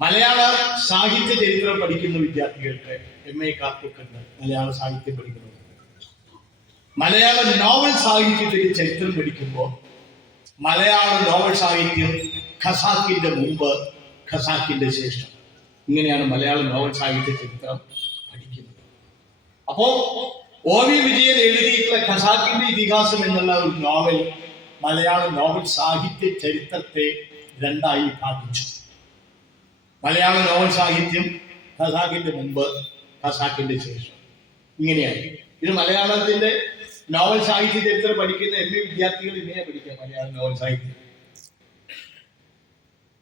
മലയാള സാഹിത്യ ചരിത്രം പഠിക്കുന്ന വിദ്യാർത്ഥികൾക്ക് എം എ കാർക്കൊക്കെ മലയാള സാഹിത്യം പഠിക്കുന്നത്. മലയാള നോവൽ സാഹിത്യത്തിന്റെ ചരിത്രം പഠിക്കുമ്പോൾ മലയാള നോവൽ സാഹിത്യം ഖസാക്കിന്റെ മുമ്പ് ഖസാക്കിന്റെ ശേഷം. ഇങ്ങനെയാണ് മലയാള നോവൽ സാഹിത്യ ചരിത്രം പഠിക്കുന്നത്. അപ്പോ ഒ വി വിജയൻ എഴുതിയിട്ടുള്ള ഖസാക്കിന്റെ ഇതിഹാസം എന്നുള്ള ഒരു നോവൽ മലയാള നോവൽ സാഹിത്യ ചരിത്രത്തെ രണ്ടായി ഭാഗിച്ചു മലയാള നോവൽ സാഹിത്യം ഖസാക്കിന്റെ മുമ്പ് ഖസാക്കിന്റെ ശേഷം. ഇങ്ങനെയായി ഇത് മലയാളത്തിന്റെ നോവൽ സാഹിത്യ ചരിത്രം പഠിക്കുന്ന എം എ വിദ്യാർത്ഥികൾ ഇങ്ങനെ പഠിക്കാം മലയാള നോവൽ സാഹിത്യം.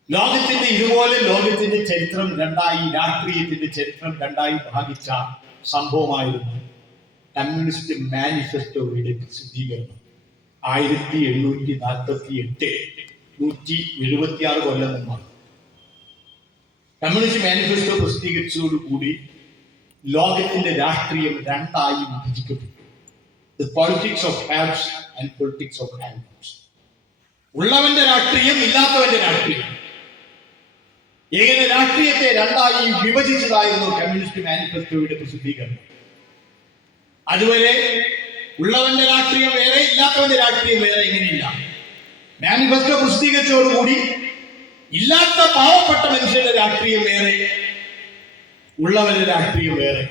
ലോകത്തിന്റെ ഇതുപോലെ ലോകത്തിന്റെ ചരിത്രം രണ്ടായി രാഷ്ട്രീയത്തിന്റെ ചരിത്രം രണ്ടായി ഭാഗിച്ച സംഭവമായിരുന്നു കമ്മ്യൂണിസ്റ്റ് മാനിഫെസ്റ്റോയുടെ പ്രസിദ്ധീകരണം. ആയിരത്തി എണ്ണൂറ്റി നാൽപ്പത്തി എട്ട് നൂറ്റി എഴുപത്തി ആറ് കൊല്ലം മുമ്പാണ്. കമ്മ്യൂണിസ്റ്റ് മാനിഫെസ്റ്റോ പ്രസിദ്ധീകരിച്ചതോടുകൂടി ലോകത്തിന്റെ രാഷ്ട്രീയം രണ്ടായി വിഭജിക്കപ്പെട്ടു. Politics of haves and politics of hands ഉള്ളവന്റെ രാഷ്ട്രീയം ഇല്ലാത്തവന്റെ രാഷ്ട്രീയം. ഇങ്ങനെ രാഷ്ട്രീയത്തെ രണ്ടായി വിഭജിച്ചതായിരുന്നു കമ്മ്യൂണിസ്റ്റ് മാനിഫെസ്റ്റോയുടെ പ്രസിദ്ധീകരണം. അതുവരെ ഉള്ളവന്റെ രാഷ്ട്രീയം വേറെ ഇല്ലാത്തവന്റെ രാഷ്ട്രീയം വേറെ ഇങ്ങനെയില്ല മാനിഫെസ്റ്റോ പ്രസിദ്ധീകരിച്ചതോടുകൂടി ഇല്ലാത്ത പാവപ്പെട്ട മനുഷ്യന്റെ രാഷ്ട്രീയം വേറെ ഉള്ളവന്റെ രാഷ്ട്രീയം വേറെ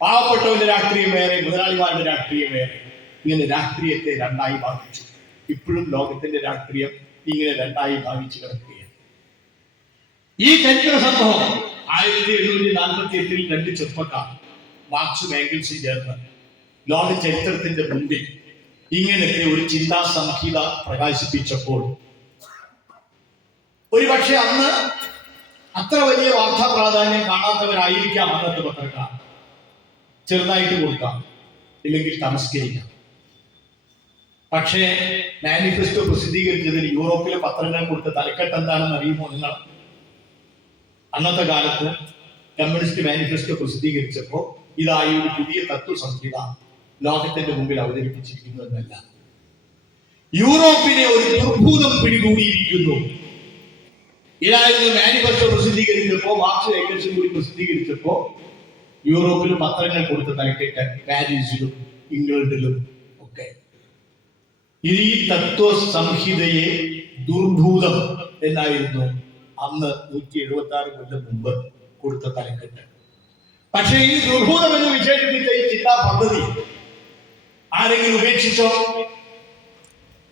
പാവപ്പെട്ടവന്റെ രാഷ്ട്രീയം വേറെ മുതലാളിമാരുടെ രാഷ്ട്രീയം വേറെ. ഇങ്ങനെ രാഷ്ട്രീയത്തെ രണ്ടായി ഭാഗിച്ചു ഇപ്പോഴും ലോകത്തിന്റെ രാഷ്ട്രീയം ഇങ്ങനെ രണ്ടായി ഭാഗിച്ചു കിടക്കുകയാണ്. ഈ ചരിത്ര സംഭവം ആയിരത്തി എഴുന്നൂറ്റി നാൽപ്പത്തി എട്ടിൽ രണ്ട് ചെറുപ്പക്കാർ മാർക്സ് ഏംഗൽസും ചേർന്ന് ലോക ചരിത്രത്തിന്റെ മുമ്പിൽ ഇങ്ങനത്തെ ഒരു ചിന്താ സംഹിത പ്രകാശിപ്പിച്ചപ്പോൾ ഒരുപക്ഷെ അന്ന് അത്ര വലിയ വാർത്താ പ്രാധാന്യം കാണാത്തവരായിരിക്കാം അന്നത്തെ പത്രക്കാർ. ചെറുതായിട്ട് കൊടുക്കാം ഇല്ലെങ്കിൽ തമസ്കരിക്കാം. പക്ഷേ മാനിഫെസ്റ്റോ പ്രസിദ്ധീകരിച്ചതിന് യൂറോപ്പിലെ പത്രങ്ങൾ കൊടുത്ത തലക്കെട്ട് എന്താണെന്ന് അറിയുമോ നിങ്ങൾ? അന്നത്തെ കാലത്ത് കമ്മ്യൂണിസ്റ്റ് മാനിഫെസ്റ്റോ പ്രസിദ്ധീകരിച്ചപ്പോൾ ഇതായി ഒരു പുതിയ തത്വസംഹിത ലോകത്തിന്റെ മുമ്പിൽ അവതരിപ്പിച്ചിരിക്കുന്നു എന്നല്ല. യൂറോപ്പിനെ ഒരു ദുർഭൂതം പിടികൂടിയിരിക്കുന്നു. ഇതായിരുന്നു മാനിഫെസ്റ്റോ പ്രസിദ്ധീകരിച്ചപ്പോ മാർക്സ് ഏക്കൻസും കൂടി പ്രസിദ്ധീകരിച്ചപ്പോ യൂറോപ്പിൽ പത്രങ്ങൾ കൊടുത്ത തലക്കെട്ട് പാരീസിലും ഇംഗ്ലണ്ടിലും ഒക്കെ. ഈ തത്വ സംഹിതയെ ദുർഭൂതം എന്നായിരുന്നു അന്ന് നൂറ്റി എഴുപത്തി ആറ് കൊല്ലം മുമ്പ് കൊടുത്ത തലക്കെട്ട്. പക്ഷേ ഈ ദുർഭൂതം എന്ന് വിശേഷിപ്പിച്ച ഈ ചിന്താ പദ്ധതി ആരെങ്കിലും ഉപേക്ഷിച്ചോ?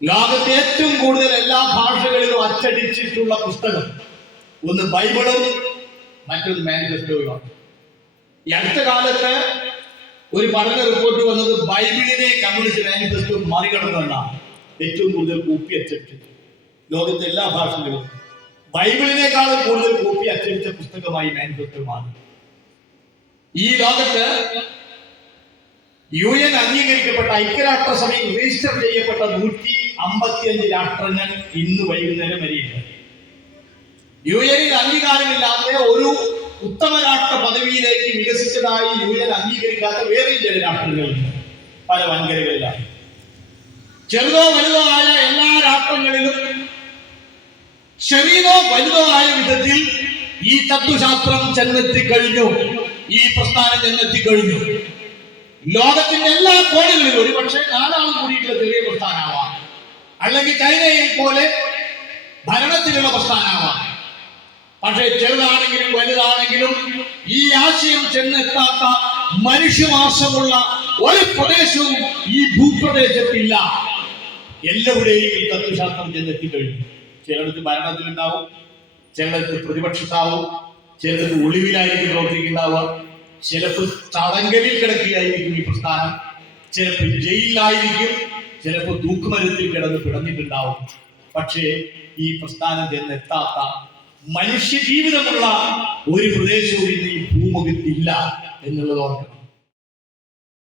ലോകത്തെ ഏറ്റവും കൂടുതൽ എല്ലാ ഭാഷകളിലും അച്ചടിച്ചിട്ടുള്ള പുസ്തകം. ഒന്ന് ബൈബിളും മറ്റൊന്ന് മാനിഫെസ്റ്റോയുമാണ്. ഈ അടുത്ത കാലത്ത് ഒരു പഠന റിപ്പോർട്ട് വന്നത് ബൈബിളിനെ കമ്മ്യൂണിസ്റ്റ് മാനിഫെസ്റ്റോ മറികടന്നുകൊണ്ടാണ് ഏറ്റവും കൂടുതൽ കോപ്പി അച്ചടിച്ചത്. ലോകത്തെ എല്ലാ ഭാഷകളിലും. ബൈബിളിനേക്കാളും കൂടുതൽ കോപ്പി അച്ചടിച്ച പുസ്തകമായി മാനിഫെസ്റ്റോ മാറി ഈ ലോകത്ത് യു എൻ അംഗീകരിക്കപ്പെട്ട ഐക്യരാഷ്ട്രസഭയിൽ രജിസ്റ്റർ ചെയ്യപ്പെട്ട നൂറ്റി അമ്പത്തിയഞ്ച് രാഷ്ട്രങ്ങൾ ഇന്ന് വൈകുന്നേരം വരെയുണ്ട്. യു എൽ അംഗീകാരമില്ലാത്ത ഒരു ഉത്തമ രാഷ്ട്ര പദവിയിലേക്ക് വികസിച്ചതായി യു എൻ അംഗീകരിക്കാത്ത വേറെയും ചില രാഷ്ട്രങ്ങളുണ്ട്. പല വൻകരകളിലാണ്. ചെറുതോ വലുതോ ആയ എല്ലാ രാഷ്ട്രങ്ങളിലും ചെറിയതോ വലുതോ ആയ വിധത്തിൽ ഈ തത്വശാസ്ത്രം ചെന്നെത്തി കഴിഞ്ഞു ഈ പ്രസ്ഥാനം ചെന്നെത്തി കഴിഞ്ഞു ലോകത്തിന്റെ എല്ലാ കോണുകളിലും ഒരുപക്ഷെ നാലാളും പ്രസ്ഥാനമാവാം അല്ലെങ്കിൽ ചൈനയിൽ പോലെ ഭരണത്തിലുള്ള പ്രസ്ഥാനമാണ് പക്ഷേ ചെറുതാണെങ്കിലും വലുതാണെങ്കിലും ഈ ആശയം ചെന്നെത്താത്ത മനുഷ്യവാസമുള്ള ഒരു പ്രദേശവും ഈ ഭൂപ്രദേശത്തില്ല. എല്ലാവരുടെയും ഈ തത്വശാസ്ത്രം ചെന്നെത്തിക്കഴിഞ്ഞു. ചിലടത്ത് ഭരണത്തിലുണ്ടാവും ചിലടത്ത് പ്രതിപക്ഷത്താവും ചിലടത്ത് ഒളിവിലായിരിക്കും പ്രവർത്തിക്കുന്നുണ്ടാവുക. ചിലപ്പോൾ തടങ്കലിൽ കിടക്കുകയായിരിക്കും ഈ പ്രസ്ഥാനം. ചിലപ്പോൾ ജയിലിലായിരിക്കും ചിലപ്പോൾ തൂക്കുമരത്തിൽ കിടന്ന് പിടഞ്ഞിട്ടുണ്ടാവും. പക്ഷേ ഈ പ്രസ്ഥാനം ചെന്നെത്താത്ത മനുഷ്യ ജീവിതമുള്ള ഒരു പ്രദേശവും ഇന്ന് ഈ ഭൂമുഖത്തില്ല എന്നുള്ളത് ഓർക്കണം.